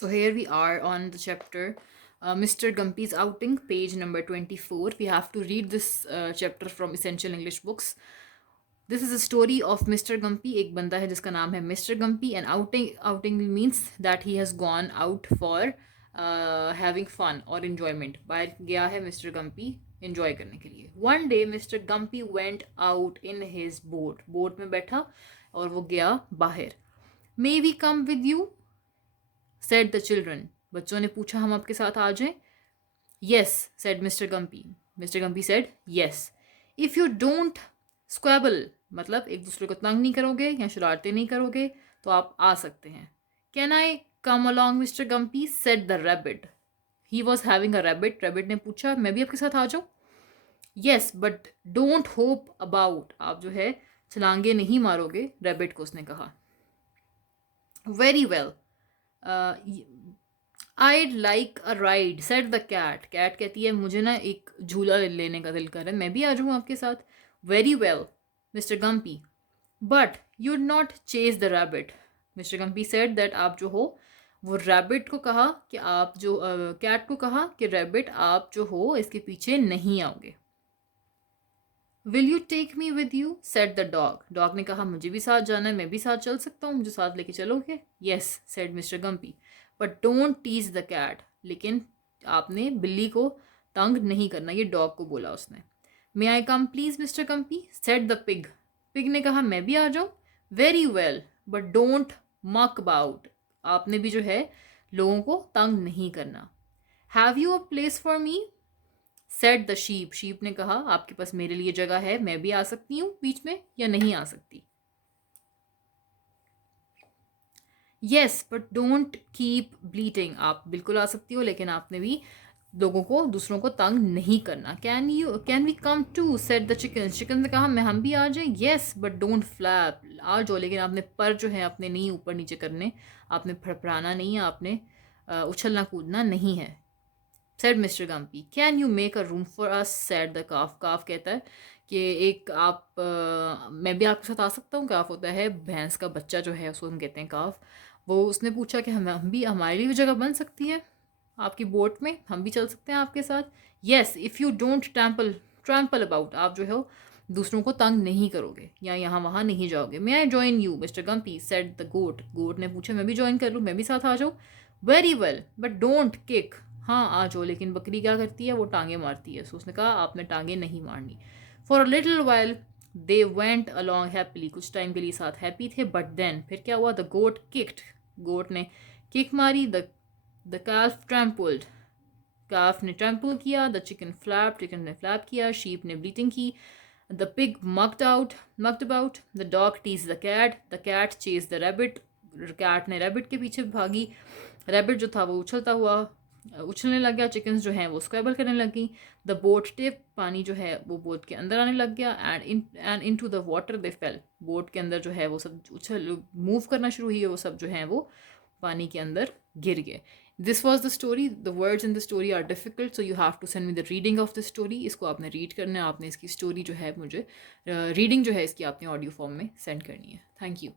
So here we are on the chapter Mr. Gumpy's Outing, page number 24. We have to read this chapter from Essential English Books. This is a story of Mr. Gumpy. एक बंदा है जिसका नाम है Mr. Gumpy, and outing means that he has gone out for having fun or enjoyment. बाहर गया है Mr. Gumpy enjoy करने के लिए. One day Mr. Gumpy went out in his boat. Boat में बैठा और वो गया बाहर. May we come with you? said the children. बच्चों ने पूछा हम आपके साथ आ जाएं. Yes, said Mr. Gumpy. Mr. Gumpy said yes. If you don't squabble, मतलब एक दूसरे को तंग नहीं करोगे या शरारतें नहीं करोगे तो आप आ सकते हैं. Can I come along, Mr. Gumpy? said the rabbit. He was having a rabbit. Rabbit ने पूछा मैं भी आपके साथ आ जाऊं. Yes, but don't hope about. आप जो है छलांगे नहीं मारोगे, rabbit को उसने कहा. Very well. I'd like a ride, said the cat. Cat कहती है मुझे ना एक झूला लेने का दिल कर रहा है, मैं भी आ जाऊँ आपके साथ. Very well, Mr. Gumpy. But you'd not chase the rabbit. Mr. Gumpy said that आप जो हो वो rabbit को कहा कि आप जो cat को कहा कि rabbit आप जो हो इसके पीछे नहीं आओगे. Will you take me with you? said the dog. Dog ने कहा मुझे भी साथ जाना है, मैं भी साथ चल सकता हूँ, मुझे साथ लेके चलोगे? Yes, said Mr. Gumpy. But don't tease the cat. लेकिन आपने बिल्ली को तंग नहीं करना, ये डॉग को बोला उसने. May I come please, Mr. Gumpy? said the pig. Pig ने कहा मैं भी आ जाऊँ. Very well, but don't muck about. आपने भी जो है लोगों को तंग नहीं करना. Have you a place for me? said the sheep. sheep ने कहा आपके पास मेरे लिए जगह है, मैं भी आ सकती हूँ बीच में या नहीं आ सकती. Yes, but don't keep bleating. आप बिल्कुल आ सकती हो लेकिन आपने भी लोगों को दूसरों को तंग नहीं करना. Can we come too? said the chickens. chickens ने कहा मैं हम भी आ जाएं. Yes, but don't flap. आ जाओ लेकिन आपने पर जो है आपने नहीं ऊपर नीचे करने, आपने फड़फड़ाना नहीं है, आपने उछलना कूदना नहीं है. said Mr. Gumpy. Can you make a room for us? said the calf. calf कहता है कि एक मैं भी आपके साथ आ सकता हूँ. calf होता है भैंस का बच्चा जो है, उसको हम कहते हैं calf. वो उसने पूछा कि हम भी हमारे लिए भी जगह बन सकती है आपकी बोट में, हम भी चल सकते हैं आपके साथ. Yes, if you don't trample about. आप जो है दूसरों को तंग नहीं करोगे या यहाँ वहाँ नहीं जाओगे. May I join you, Mr. Gumpy? said the goat. goat ने पूछा मैं भी ज्वाइन कर लूँ, मैं भी साथ आ जाऊँ. Very well, but don't kick. हाँ आ जाओ लेकिन बकरी क्या करती है, वो टांगे मारती है. सो उसने कहा आपने टांगे नहीं मारनी. For a little while they went along happily. कुछ टाइम के लिए साथ हैप्पी थे. बट देन फिर क्या हुआ? The goat kicked. गोट ने किक मारी. The काल्फ trampled. काफ ने ट्रैम्पल किया. The chicken flap. चिकन ने फ्लैप किया. शीप ने ब्लीटिंग की. The pig mucked about. The dog tease the cat. The cat chase the rabbit. Cat ने रैबिट के पीछे भागी. रैबिट जो था वो उछलने लग गया. चिकन्स जो हैं वो स्क्वेबल करने लगी. The boat tip. पानी जो है वो बोट के अंदर आने लग गया. And into the water they fell. Boat के अंदर जो है वो सब मूव करना शुरू हुई. वो सब जो है वो पानी के अंदर गिर गए. This was the story. The words in the story are difficult, so you have to send me the reading of the story. इसको आपने रीड करना है. आपने इसकी स्टोरी जो है मुझे रीडिंग जो है इसकी आपने ऑडियो फॉर्म में सेंड करनी है. Thank you.